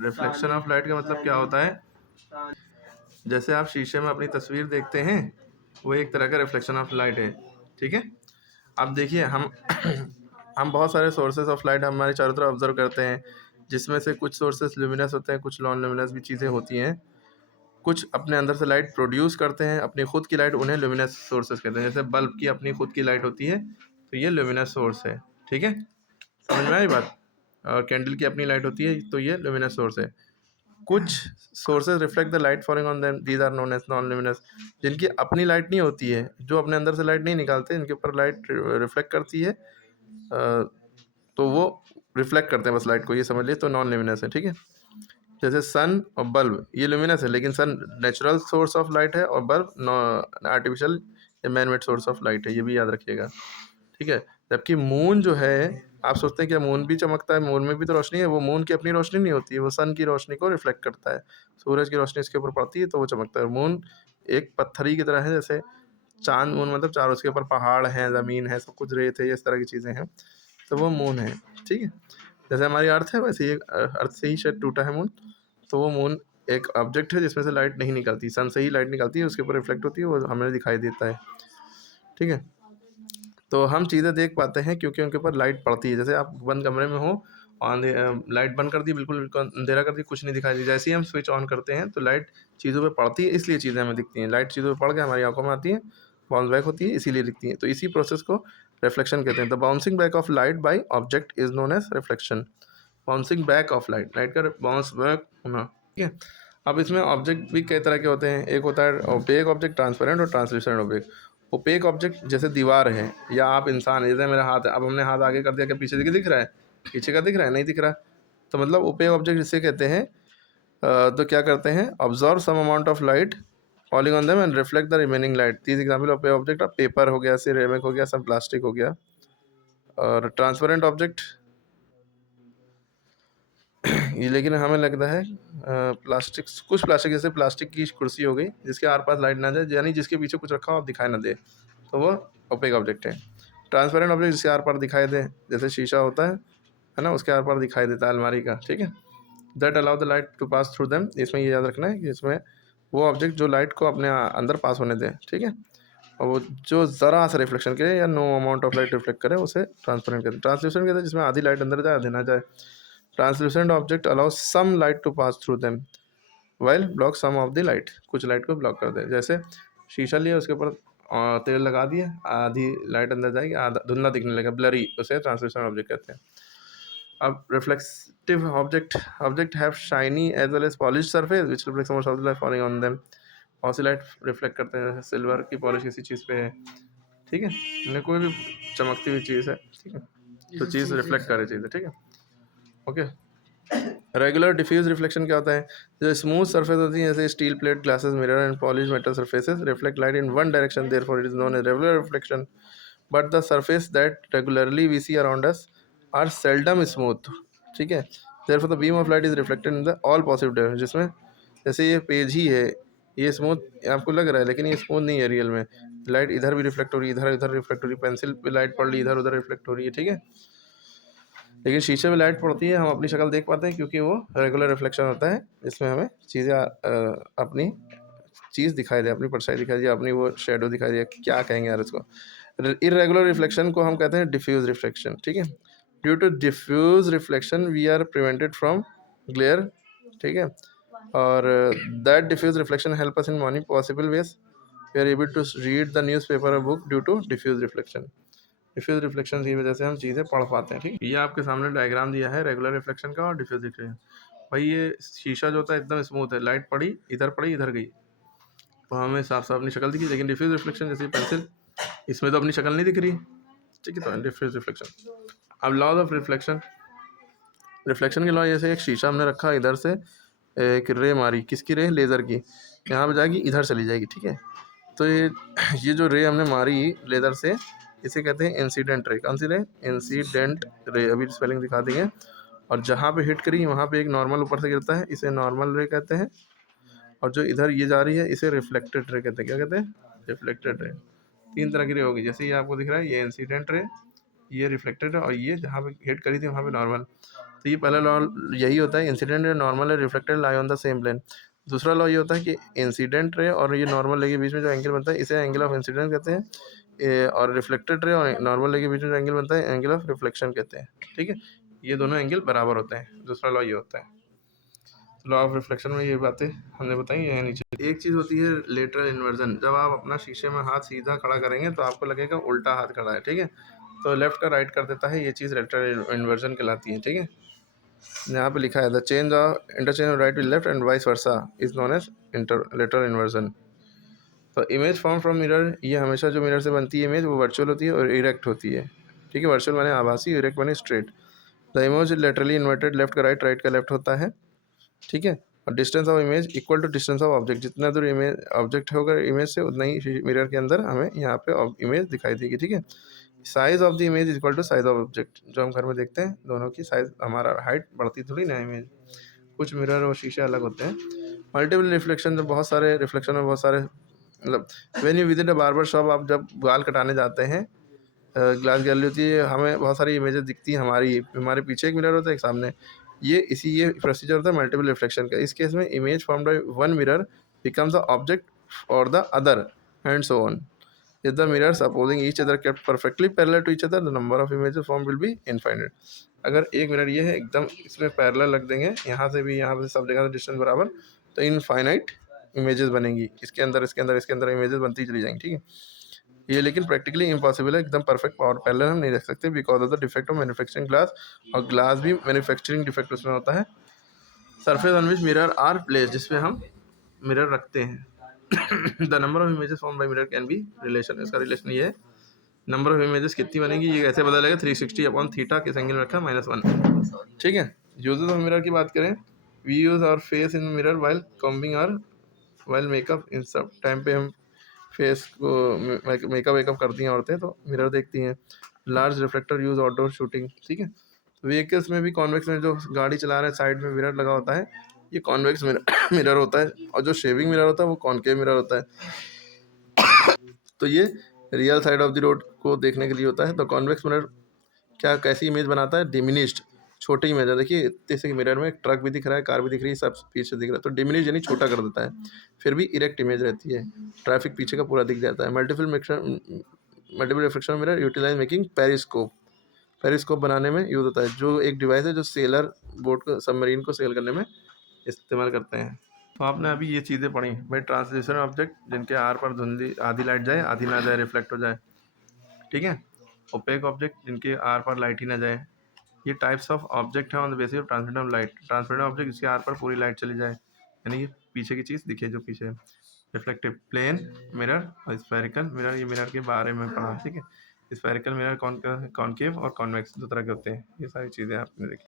Reflection of light का मतलब क्या होता है, जैसे आप शीशे में अपनी तस्वीर देखते हैं, वो एक तरह का रिफ्लेक्शन ऑफ लाइट है। ठीक है, अब देखिए हम हम बहुत सारे सोर्सेज ऑफ लाइट हमारे चारों तरफ ऑब्जर्व करते हैं, जिसमें से कुछ सोर्सेज ल्यूमिनस होते हैं, कुछ नॉन ल्यूमिनस भी चीज़ें होती हैं। कुछ अपने अंदर से लाइट प्रोड्यूस करते हैं, अपनी खुद की लाइट, उन्हें ल्यूमिनस सोर्सेज कहते हैं। जैसे बल्ब की अपनी खुद की लाइट होती है, तो ये ल्यूमिनस सोर्स है। ठीक है, समझ में आई बात। और कैंडल की अपनी लाइट होती है, तो ये ल्यूमिनस सोर्स है। कुछ sources reflect the light falling on them, these are known as non luminous. जिनकी अपनी लाइट नहीं होती है, जो अपने अंदर से लाइट नहीं निकालते, इनके ऊपर लाइट रिफ्लेक्ट करती है, तो वो रिफ्लेक्ट करते हैं बस लाइट को, ये समझ लिए, तो नॉन ल्यूमिनस है। ठीक है, जैसे सन और बल्ब, ये ल्यूमिनस है, लेकिन सन नेचुरल सोर्स ऑफ लाइट है और बल्ब आर्टिफिशियल या man made source of light है, ये भी याद रखिएगा। ठीक है, जबकि मून जो है, आप सोचते हैं क्या मून भी चमकता है, मून में भी तो रोशनी है, वो मून की अपनी रोशनी नहीं होती है, वो सन की रोशनी को रिफ्लेक्ट करता है। सूरज की रोशनी इसके ऊपर पड़ती है तो वो चमकता है। मून एक पत्थरी की तरह है, जैसे चांद मून मतलब चारों, उसके ऊपर पहाड़ हैं, ज़मीन है, सब कुछ रेत है, इस तरह की चीज़ें हैं, तो वो मून है। ठीक है, जैसे हमारी अर्थ है, वैसे ही अर्थ से ही शायद टूटा है मून, तो वो मून एक ऑब्जेक्ट है जिसमें से लाइट नहीं निकलती, सन से ही लाइट निकलती है, उसके ऊपर रिफ्लेक्ट होती है, वो हमें दिखाई देता है। ठीक है, तो हम चीज़ें देख पाते हैं क्योंकि उनके ऊपर लाइट पड़ती है। जैसे आप बंद कमरे में हो और लाइट बंद कर दी, बिल्कुल अंधेरा कर दी, कुछ नहीं दिखाई दी, जैसे ही हम स्विच ऑन करते हैं तो लाइट चीज़ों पे पड़ती है, इसलिए चीज़ें हमें दिखती हैं। लाइट चीज़ों पे पड़ के हमारी आंखों में आती है, बाउंस बैक होती है, इसीलिए दिखती हैं। तो इसी प्रोसेस को रिफ्लेक्शन कहते हैं। The bouncing back of light by object is known as reflection. Bouncing back of light, light का बाउंस बैक होना। ठीक है, अब इसमें ऑब्जेक्ट भी कई तरह के होते हैं। एक होता है ओपेक ऑब्जेक्ट, ट्रांसपेरेंट और ट्रांसल्यूसेंट ऑब्जेक्ट। ओपेक ऑब्जेक्ट जैसे दीवार है, या आप इंसान है, जैसे मेरा हाथ है, अब हमने हाथ आगे कर दिया, क्या पीछे दिख रहा है? पीछे का दिख रहा है? नहीं दिख रहा। तो मतलब ओपेक ऑब्जेक्ट जिसे कहते हैं, तो क्या करते हैं, observe some amount of light falling on them and reflect the remaining light. These example of object, paper हो गया, सिरेमिक हो गया, सब प्लास्टिक हो गया। और ट्रांसपेरेंट ऑब्जेक्ट, ये लेकिन हमें लगता है प्लास्टिक, कुछ प्लास्टिक, जैसे प्लास्टिक की कुर्सी हो गई, जिसके आर पास लाइट ना जाए, यानी जिसके पीछे कुछ रखा हो आप दिखाई ना दे, तो वो ओपेक ऑब्जेक्ट है। ट्रांसपेरेंट ऑब्जेक्ट जिसके आर पार दिखाई दे, जैसे शीशा होता है ना, उसके आर पार दिखाई देता है, अलमारी का। ठीक है, that allow the light to pass through them. इसमें ये याद रखना है कि इसमें वो ऑब्जेक्ट जो लाइट को अपने अंदर पास होने दे। ठीक है, और वो जो ज़रा सा रिफ्लेक्शन करे या no amount of light reflect करे, उसे ट्रांसपेरेंट कहते हैं। ट्रांसल्यूसेंट कहते हैं जिसमें आधी लाइट अंदर जाए, आधी ना जाए। Translucent object allows some light to pass through them while block some of the light, कुछ लाइट को ब्लॉक कर दे। जैसे शीशा लिया, उसके ऊपर तेल लगा दिए, आधी लाइट अंदर जाएगी, आधा धुंधला दिखने लगेगा, ब्लरी, उसे ट्रांसल्यूसेंट ऑब्जेक्ट कहते हैं। अब reflective object have shiny as well as polish surface which reflects most of the light falling on them. बहुत सी लाइट रिफ्लेक्ट करते हैं, सिल्वर की पॉलिश किसी चीज़ पे है, ठीक है, इन्हें कोई भी चमकती हुई चीज़ है, ठीक है, तो चीज़ रिफ्लेक्ट कर रही चीज़ है। ठीक है, ओके। रेगुलर डिफ्यूज रिफ्लेक्शन क्या होता है, जो स्मूथ सरफेस होती है, जैसे steel plate, glasses, mirror and polish metal surfaces reflect light in one direction, therefore it is known as regular reflection. But the surface that regularly we see around us are seldom smooth. ठीक है, therefore the beam of light is reflected in the all possible direction. जिसमें जैसे ये page ही है, ये smooth आपको लग रहा है, लेकिन ये स्मूथ नहीं है रियल में। लाइट इधर भी रिफ्लेक्ट हो रही है, इधर इधर रिफ्लेक्ट हो रही है, पेंसिल पे लाइट पड़ रही है, इधर उधर रिफ्लेक्ट हो रही है। ठीक है, लेकिन शीशे में लाइट पड़ती है, हम अपनी शक्ल देख पाते हैं, क्योंकि वो रेगुलर रिफ्लेक्शन होता है, जिसमें हमें चीज़ें अपनी चीज़ दिखाई दे, अपनी परछाई दिखाई दे, अपनी वो शेडो दिखाई दे, क्या कहेंगे यार इसको। इरेगुलर रिफ्लेक्शन को हम कहते हैं डिफ्यूज रिफ्लेक्शन। ठीक है, due to diffuse reflection we are prevented from glare. ठीक है, और that diffuse reflection help us in many possible ways. We are able to read the newspaper और book due to diffuse reflection. Diffuse reflection की वजह से हम चीज़ें पढ़ पाते हैं। ठीक है, ये आपके सामने डायग्राम दिया है रेगुलर रिफ्लेक्शन का और डिफ्यूज रिफ्लेक्शन। भाई ये शीशा जो होता है एकदम स्मूथ है, लाइट पड़ी इधर गई, तो हमें साफ साफ अपनी शक्ल दिखी। लेकिन डिफ्यूज रिफ्लेक्शन जैसे पेंसिल, इसमें तो अपनी शक्ल नहीं दिख रही। ठीक है, तो डिफ्यूज रिफ्लेक्शन। अब लॉज ऑफ रिफ्लेक्शन, रिफ्लेक्शन के लॉ, जैसे एक शीशा हमने रखा, इधर से एक रे मारी, किसकी रे, लेज़र की, यहाँ पे जाएगी, इधर चली जाएगी। ठीक है, तो ये जो रे हमने मारी लेज़र से, इसे कहते हैं इंसिडेंट रे। कौन सी रे, इंसिडेंट रे, अभी स्पेलिंग दिखा देंगे। और जहाँ पे हिट करी वहाँ पे एक नॉर्मल ऊपर से गिरता है, इसे नॉर्मल रे कहते हैं। और जो इधर ये जा रही है, इसे रिफ्लेक्टेड रे कहते हैं। क्या कहते हैं, रिफ्लेक्टेड रे। तीन तरह की रे होगी, जैसे ये आपको दिख रहा है, ये इंसिडेंट रे, ये रिफ्लेक्टेड है, और ये जहाँ पे हिट करी थी वहाँ पे नॉर्मल। तो ये पहला लॉ यही होता है, incident ray normal ray reflected lie on the same plane. दूसरा लॉ ये होता है कि इंसिडेंट रे और ये नॉर्मल रे के बीच में जो एंगल बनता है इसे एंगल ऑफ इंसिडेंस कहते हैं, और रिफ्लेक्टेड रे और नॉर्मल रे के बीच में जो एंगल बनता है एंगल ऑफ रिफ्लेक्शन कहते हैं। ठीक है, ये दोनों एंगल बराबर होते हैं। दूसरा लॉ ये होता है। लॉ ऑफ रिफ्लेक्शन में ये बातें हमने बताई है नीचे। एक चीज़ होती है लेटरल इन्वर्जन। जब आप अपना शीशे में हाथ सीधा खड़ा करेंगे तो आपको लगेगा उल्टा हाथ खड़ा है। ठीक है, तो लेफ्ट का राइट कर देता है, ये चीज़ लेटरल इन्वर्जन कहलाती है। ठीक है, यहाँ पे लिखा है the change of interchange of right with left and vice versa is known as lateral inversion. तो इमेज फॉर्म फ्रॉम मिरर, ये हमेशा जो मिरर से बनती है इमेज वो वर्चुअल होती है और इरेक्ट होती है। ठीक है, वर्चुअल बने आभासी, इरेक्ट बने straight. The image laterally inverted, left का राइट का लेफ्ट होता है। ठीक है, और distance of image equal to distance of object, जितना दूर इमेज ऑब्जेक्ट होगा इमेज से उतना ही मिरर के अंदर हमें यहाँ पे इमेज दिखाई देगी। ठीक है, size of the image is equal to size of object. जो हम घर में देखते हैं दोनों की साइज, हमारा हाइट बढ़ती थोड़ी ना इमेज, कुछ मिरर और शीशे अलग होते हैं। मल्टीपल रिफ्लेक्शन, जो बहुत सारे रिफ्लेक्शन में बहुत सारे, मतलब when you visit a barber shop, आप जब बाल कटाने जाते हैं, ग्लास गैलरी होती है, हमें बहुत सारी इमेजेस दिखती हैं। हमारे पीछे एक मिरर होता है, एक सामने। ये प्रोसीजर होता है मल्टीपल रिफ्लेक्शन का। इस केस में image formed by one mirror becomes the object और the other and so on. If the mirrors opposing each other kept perfectly parallel to each other, the number of images formed will be infinite. अगर एक mirror ये है एकदम इसमें parallel रख देंगे, यहाँ से भी यहाँ से सब जगह से डिस्टेंस बराबर, तो इनफाइनाइट इमेजेस बनेंगी। इसके अंदर इसके अंदर इसके अंदर इमेजेस बनती चली जाएंगी। ठीक है, ये लेकिन प्रैक्टिकली इम्पॉसिबल है, एकदम परफेक्ट और पैरेलल हम नहीं रख सकते because of the defect of manufacturing glass. और ग्लास भी मैन्युफैक्चरिंग डिफेक्ट उसमें होता है। Surface on which mirror are place, जिसमें हम मिरर रखते हैं। The number of images form by mirror can be relation, इसका रिलेशन ये है, नंबर ऑफ इमेजेस कितनी बनेगी ये कैसे पता लगेगा, 360 अपॉन थीटा किस एंगल में रखा है, -1। ठीक है, यूजेस ऑफ मिरर की बात करें, we use our face in mirror while combing और वाइल मेकअप। इन सब टाइम पे हम फेस को मेकअप वेकअप करती हैं औरतें तो मिरर देखती हैं। Large reflector use outdoor shooting. ठीक है, व्हीकल्स में भी कॉन्वेक्स में, जो गाड़ी चला रहे हैं साइड में मिरर लगा होता है, ये कॉन्वेक्स मिरर मिरर होता है। और जो शेविंग मिरर होता है वो कॉनकेव मिरर होता है। तो ये real side of the road को देखने के लिए होता है। तो कॉन्वेक्स मिरर क्या कैसी इमेज बनाता है, डिमिनिश्ड, छोटी इमेज है। देखिए जैसे कि मिरर में एक ट्रक भी दिख रहा है, कार भी दिख रही है, सब पीछे दिख रहा है, तो डिमिनिश यानी छोटा कर देता है। फिर भी इरेक्ट इमेज रहती है, ट्रैफिक पीछे का पूरा दिख जाता है। Multiple reflection mirror utilize making periscope, periscope बनाने में यूज होता है, जो एक डिवाइस है जो सेलर बोट को, सबमरीन को सेल करने में इस्तेमाल करते हैं। तो आपने अभी ये चीज़ें पढ़ी भाई, ट्रांसलेशन ऑब्जेक्ट जिनके आर पर धुंधली आधी लाइट जाए आधी ना जाए, रिफ्लेक्ट हो जाए। ठीक है, ओपेक ऑब्जेक्ट जिनके आर पर लाइट ही ना जाए। ये टाइप्स ऑफ ऑब्जेक्ट है on the basis of transmittance of light. Transmittance object जिसके आर पर पूरी लाइट चली जाए, यानी कि पीछे की चीज़ दिखे जो पीछे। रिफ्लेक्टिव प्लेन मिरर और स्फेरिकल मिरर, ये मिरर के बारे में पढ़ा। ठीक है, स्फेरिकल मिरर कॉनकेव और कॉन्वेक्स दो तरह के होते हैं। ये सारी चीज़ें आपने देखी।